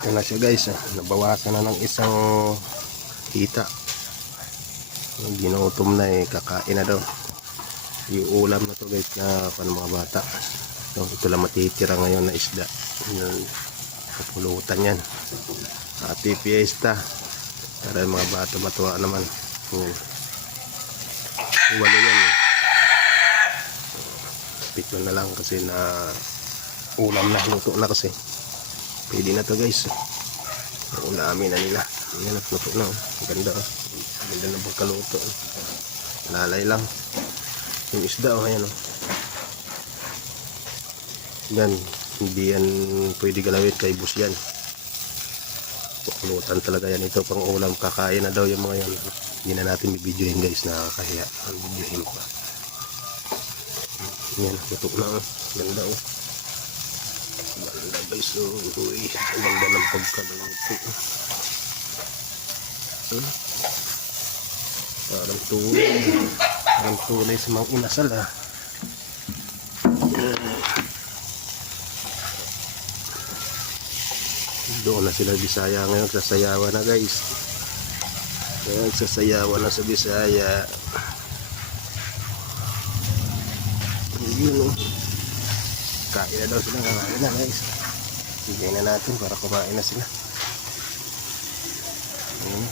Ito na siya guys. Nabawasan na ng isang. Yung Ginutom na eh. Kakain na daw. Yung ulam na to guys na pan mga bata. Ito, ito lang matitira ngayon na isda. Yung kapulutan yan. Happy Fiesta. Para mga bata matuwa naman. Yung, walo yan eh. Pito na lang kasi na ulam na. Luto na kasi. Pwede na to guys. Ulamin na nila. Ayan, luto na. oh. Ganda oh. Ganda ng pagkaluto. oh. Lalay lang. Yung isda oh, ayan oh. Yan. Hindi yan pwede galawin kay bus yan. Pukulutan talaga yan. Ito pang ulam. Kakain na daw yung mga yan. Hindi na natin bibidyohin guys. Nakakahiya. Bibidyohin pa. Yan. Luto na oh. Ganda oh. Guys, oh, uy, ang ganda ng pagkaluto. Hmm? Parang tunay. Parang tunay sa mga inasal ah. Doon na sila Bisaya ngayon, sasayawan na guys. Ngayon, sasayawan na sa Bisaya. Yun oh. Kain na daw sila, kakain na guys. Bigay na natin para kumain na sila. Ayan.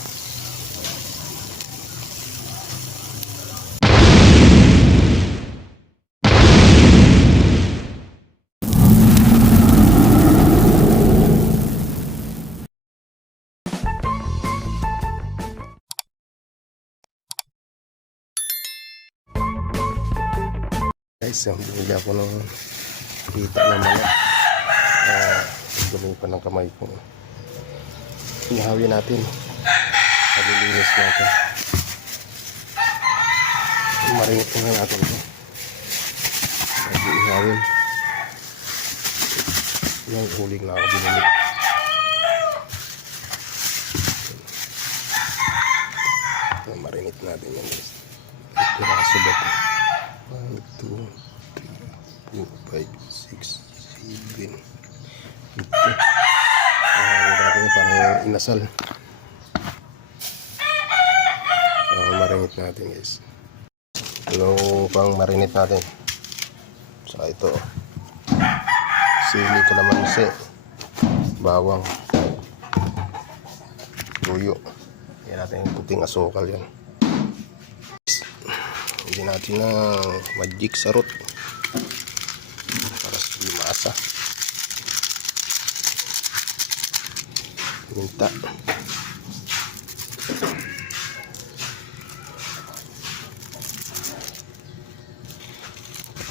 Guys, ang binili ako ng kita na mali. Ah, dumi pa ng kamay ko. Ihawi natin. Palilinis natin. Marinit na natin ito. Medyo ihawin. Yung huling na ako binili. So, marinit natin yan guys. Na ba ito? 1, 2, 3, 4, 5, 6, 7. Ah, natin yung parang inasal. Ah, marinit natin guys. Yung pang marinit natin. Saka ito. Sili kalamansi. Bawang. Tuyo. Yan natin yung puting asukal yan. Hindi natin na magic sarot para sa masa. Minta.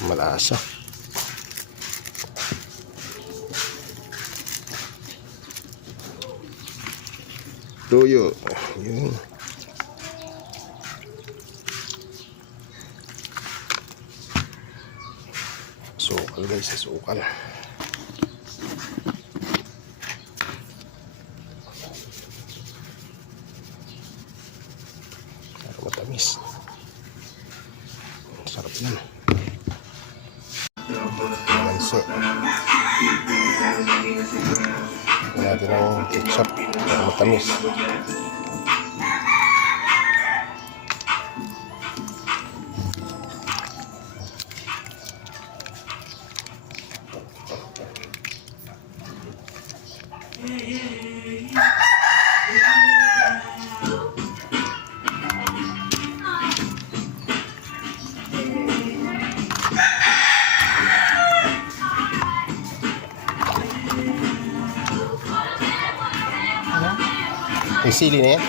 Malasa. Tuyo. Yun. Sukal guys, sukal. Para matamis. Sarap. Manso. Lagyan natin ng ketchup para matamis. Sili na yan.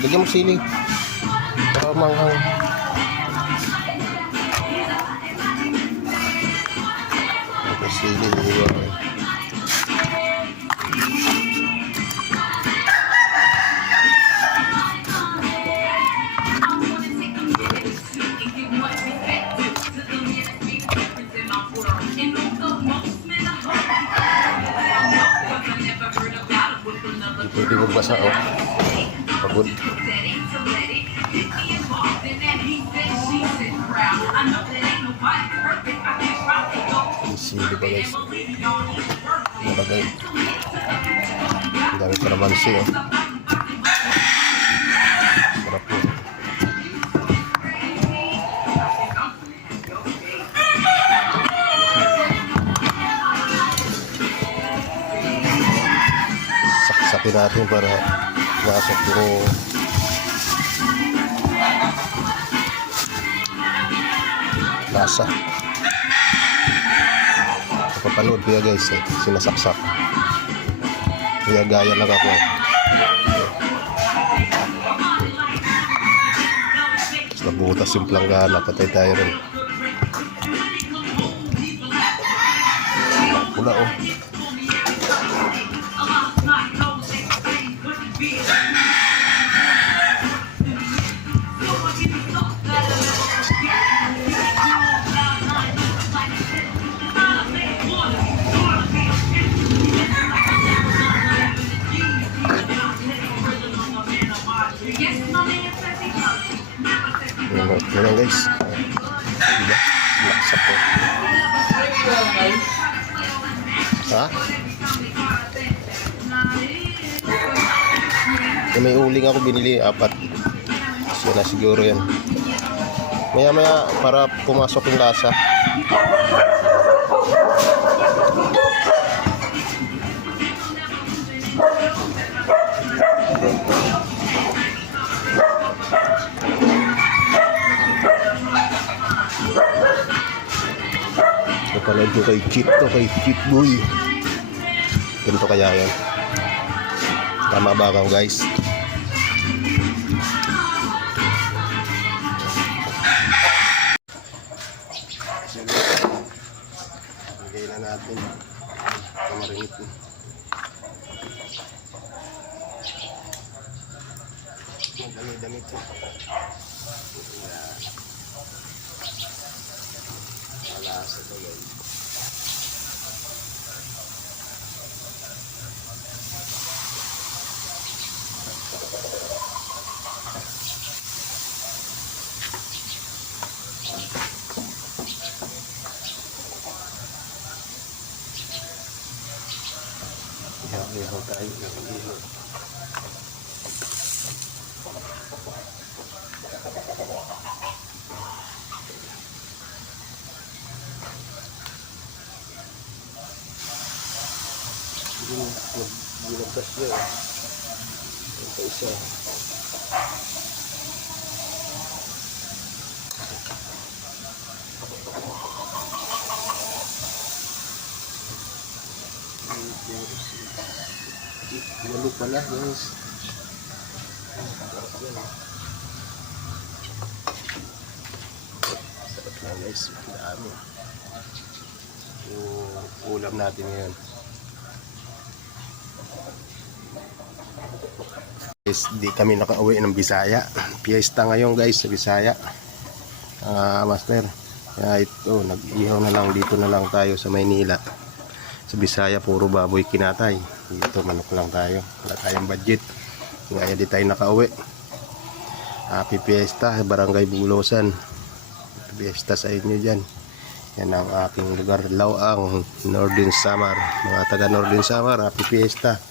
Lagyan mo sili. Para manghang. May sili. Pwede magbasa oh. Pagod. Sili pa guys. Malagay. dami kalamansi oh. Sarap Saksakin natin para masok yung lasa. Kapapanood ko yan guys, eh, sinasaksak. Kaya gaya lang ako. Tapos nabutas yung planggana, patay tayo rin. Oh. yun lang guys. Diba? Laksa po. Ha? Yung may uling ako binili, apat. So na siguro yan. Maya maya para pumasok yung lasa. Ko kay to, kay Cheat Boy. Ganito kaya yan. Tama ba ako guys? Lagay na natin. Kamaringit na. Madami-damit to. Yan. Malasa to Ginagtas niya. Ito isa. Walo pala guys. Sarap na guys. Yung ulam natin ngayon. Guys, di kami nakauwi ng Bisaya. Fiesta ngayon guys sa Bisaya. Ah, master. Kaya ito, nag-ihaw na lang dito na lang tayo sa Maynila. Sa Bisaya, puro baboy kinatay. Dito, manok lang tayo. Wala tayong budget. Ngayon di tayo nakauwi. Happy Fiesta, Barangay Bulosan. Happy Fiesta sa inyo dyan. Yan ang aking lugar, Lawang, Northern Samar. Mga taga Northern Samar, Happy Fiesta.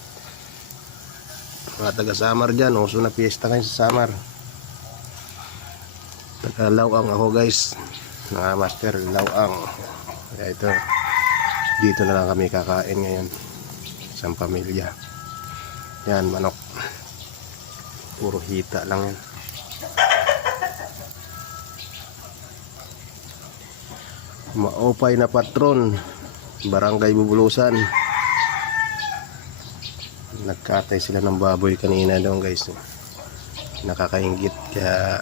Mga taga Samar dyan, uso na fiesta kayo sa Samar. Taga Lawang ako guys. Mga master, Lawang. Kaya ito, dito na lang kami kakain ngayon. Isang pamilya. Yan, manok. Puro hita lang yan. Maopay na patron. Barangay Bubulusan. Nagkatay sila ng baboy kanina doon guys. Nakakaingit kaya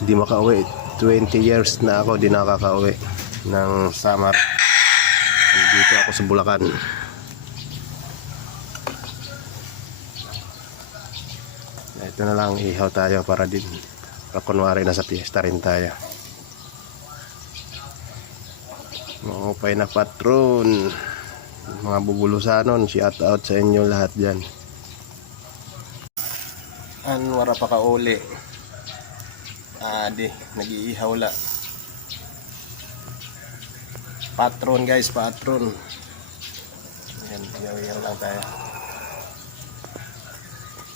hindi makauwi. 20 years na ako di nakakauwi ng Samar. Dito ako sa Bulacan. Ito na lang ihaw tayo para din para kunwari nasa piyesta rin tayo. Maupay na patron. Mga bubulusanon, shout out sa inyo lahat dyan. Anwara pa kauli. Adi, nag-iihaw la. Patron guys, patron. Yan, ihaw lang tayo.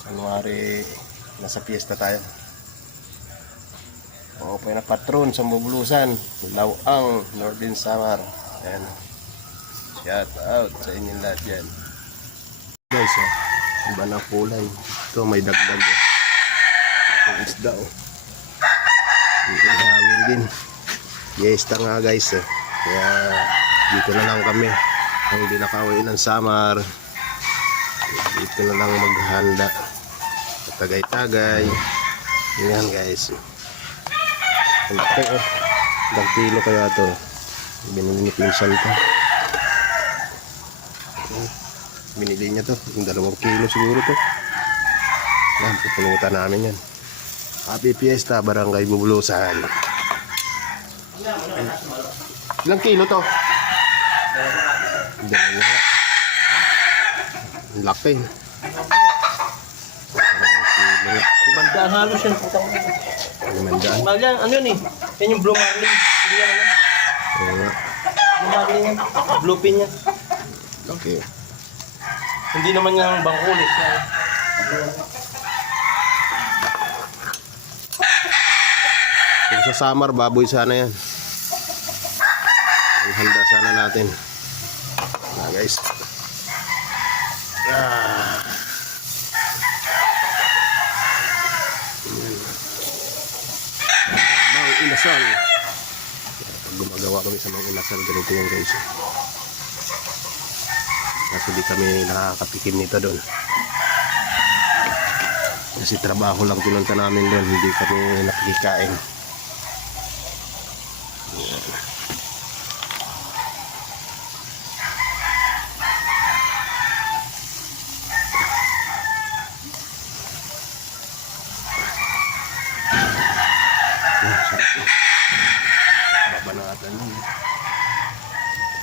January, nasa fiesta tayo. Po na patron sa Bubulusan, Lawang, Northern Samar. Ayan. Shout out sa inyong lahat yan. Guys, oh, iba na kulay. Ito may dagdag. Oh. Ito isda oh. Ihawin din. Fiesta nga guys eh. Kaya dito na lang kami. Ang hindi nakauwi ng Samar. Dito na lang maghanda. Tagay-tagay. Yan guys. Ang laki oh. Ilang kilo kaya to. Binili ni Pinsan to. Binili niya to. Yung dalawang kilo siguro to. Yan, pupulutan namin yan. Happy Fiesta, Barangay Bubulusan. Ilang kilo to? Dalawa. Ang laki. Ibandaan halos yan, putang. Limandaan. Mahal yan, ano yun eh. Yan yung blue marlin. Hindi yan, ano. Blue marlin yan. Blue pin yan. Laki. Hindi naman yung bangkulis. Yan. Kung sa summer, baboy sana yan. Ang handa sana natin. Na guys. Ah. Mang inasal. Pag gumagawa kami sa mga inasal, ganito yung guys. Kasi di kami nakakatikim nito doon. Kasi trabaho lang pinunta namin doon, hindi kami nakikikain. Ah, sarap eh. Babanatan yun.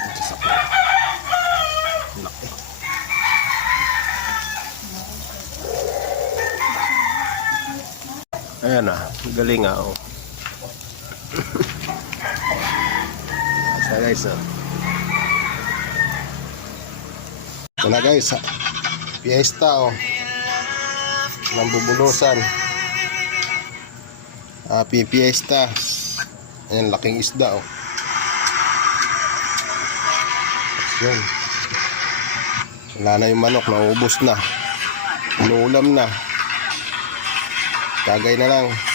Ang sasakyan. Laki. Ayan na, galing ah. Oh. Sa guys, oh. Na guys, ah. Fiesta oh. Ng bubulusan. Happy Fiesta. Ayan, laking isda oh. Yan. Wala na yung manok, naubos na. Inuulam na. Tagay na lang.